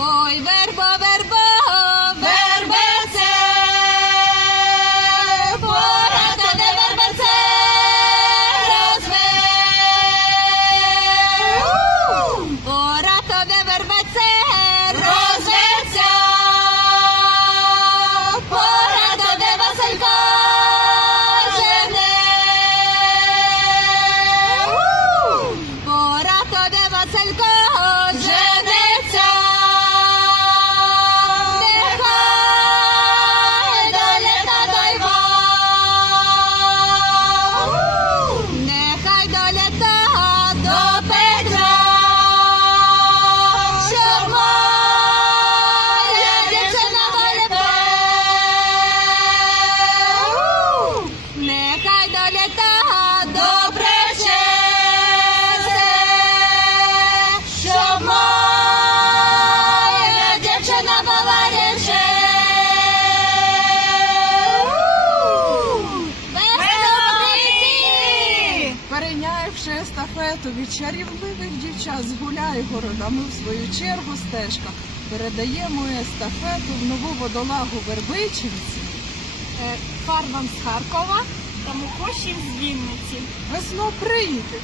Ой, вербо, вербо, вербеце, пора та де вербеце розме. Пора та де вербеце розветься. Пора та де Василько жене. Пора то де Василько Перейнявши естафету від чарівливих дівчат з гуляй городами в свою чергу стежка, передаємо естафету в нову водолагу Вербичинці. Фарбам з Харкова та Мукошів з Вінниці. Весно прийти,